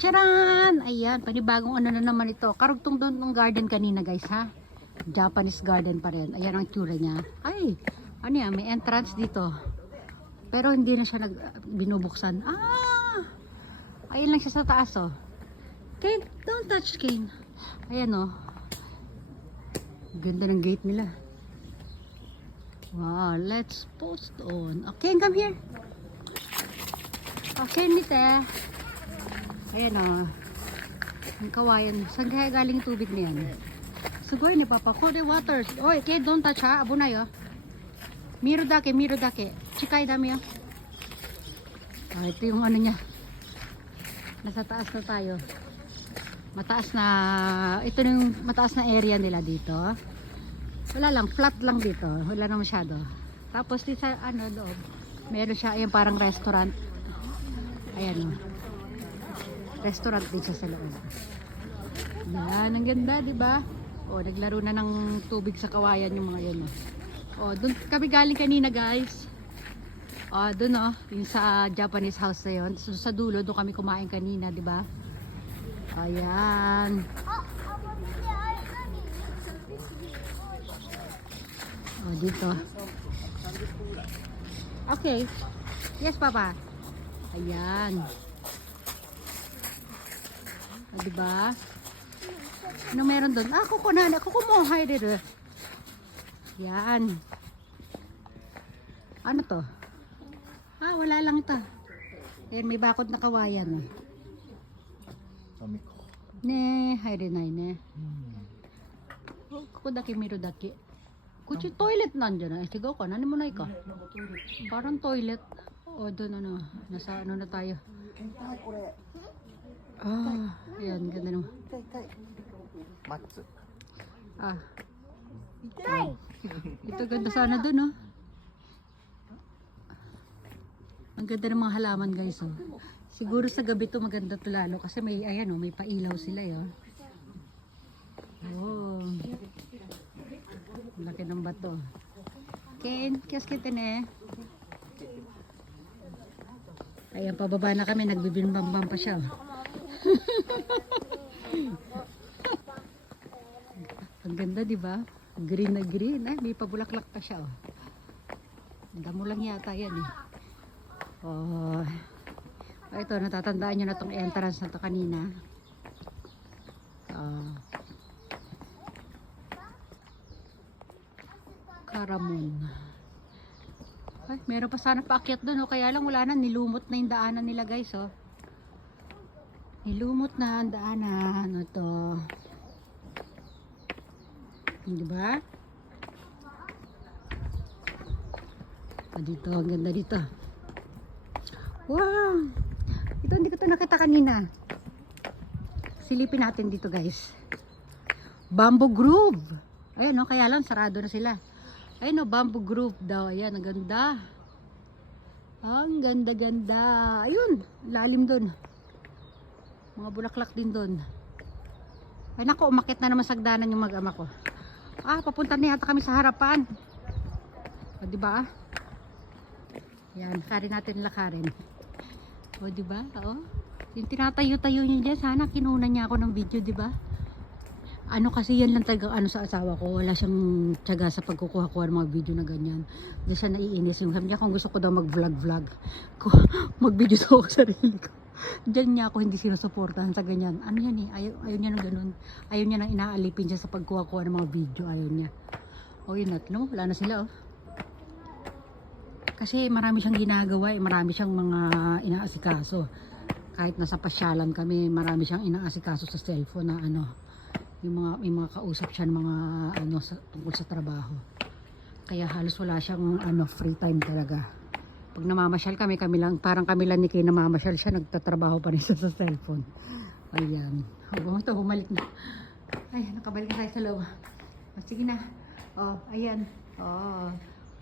Charan! Ayan, panibagong ano na naman ito. Karugtong doon ng garden kanina guys ha. Japanese garden pa rin. Ayan ang tsura niya. Ay, ano yan, may entrance dito. Pero hindi na siya binubuksan. Ayun lang siya sa taas oh. Kane, don't touch Kane. Ayan oh. Ganda ng gate nila. Wow, let's post on. Okay, come here. Okay, Nite. Ayan o. Ang kawayan. Saan kaya galing tubig na yan? Siguro ni Papa. Cold water. Oy, okay, don't touch ha. Abunay o. Miro dake. Chikay dami o. Ito yung ano niya. Nasa taas na tayo. Mataas na. Ito yung mataas na area nila dito. Wala lang. Flat lang dito. Wala na masyado. Tapos dito sa ano loob. Meron siya. Ayan parang restaurant. Ayan o. Restaurant din siya sa loob. Yan, ang ganda, di ba? O, naglaro na ng tubig sa kawayan yung mga yun. O, doon kami galing kanina, guys. O, doon o, yung sa Japanese house na yun. So, sa dulo, doon kami kumain kanina, di ba? Ayan. O, dito. Okay. Yes, Papa. Ayan. Diba? Ano meron doon? Kuko mo, hide. Yan. Ano to? Wala lang to. Ayan, may bakod na kawayan. Ne, hide na ne. Kuko daki miro daki. Kuchi toilet nandiyan na. Sigaw ka, nani mo na ikaw? Parang toilet. O, doon ano. Nasa ano na tayo. Ayan, ganda naman. Matsu. Ito ganda sana dun, oh. Ang ganda ng mga halaman, guys, oh. Siguro sa gabi to maganda to lalo kasi may, ayan, oh, may pailaw sila, oh. Oh. Laki ng bato. Ken, kiyos kita na, ayan, pababa na kami, nagbibimbambam pa siya, oh. Ang ganda, di ba? Green na green. May pabulaklak pa siya, oh. Damo lang yata yan, eh. Oh. Ito, natatandaan nyo na tong entrance na to kanina. Karamon. Ay, meron pa sana paakyat doon, oh. Kaya lang wala na, nilumot na yung daanan nila, guys, oh. Nilumot na ang daanan. Ano to? Diba? Dito, ang ganda dito. Wow! Ito, hindi ko ito nakita kanina. Silipin natin dito, guys. Bamboo Grove. Ayan, no? Kaya lang, sarado na sila. Ayan, no? Bamboo Grove daw. Ayan, ang ganda. Ang ganda-ganda. Ayun, lalim dun. Mga bulaklak din doon. Ay nako, umakit na naman sagdanan yung mag-ama ko. Papunta na yata kami sa harapan. O diba? Yan, karin natin lakarin. O diba? O. Yung tinatayo-tayo niya dyan, sana kinuna niya ako ng video, diba? Ano kasi yan lang talaga ano sa asawa ko. Wala siyang tiyaga sa pagkukuha-kuha ng mga video na ganyan. Diyan siya naiinis. Yung sabi niya kung gusto ko daw mag-vlog-vlog. Mag-video daw ako sa sarili ko. Diyan niya ako hindi sinusuportahan sa ganyan. Ano yan eh, ayaw niya ng ganun. Ayaw niya nang inaalipin siya sa pagkuha-kuha ng mga video. Ayaw niya. O yun at no, wala na sila, oh. Kasi marami siyang ginagawa, marami siyang mga inaasikaso. Kahit nasa pasyalan kami, marami siyang inaasikaso sa cellphone na ano, may mga kausap siya ng mga ano tungkol sa trabaho. Kaya halos wala siyang ano, free time talaga. Pag namamasyal kami lang, parang kami lang ni Kay namamasyal siya, nagtatrabaho pa rin siya sa cellphone. Ayan. Ito, bumalik na. Ay, nakabalik na tayo sa loob. Sige na. Ayan.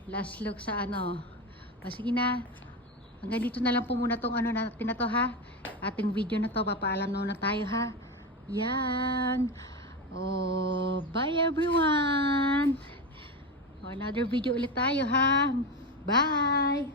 Last look sa ano. Sige na. Hanggang dito na lang po muna tong ano natin na to, ha. Ating video na to, papaalam na tayo, ha. Yan. Bye everyone. Another video ulit tayo, ha. Bye.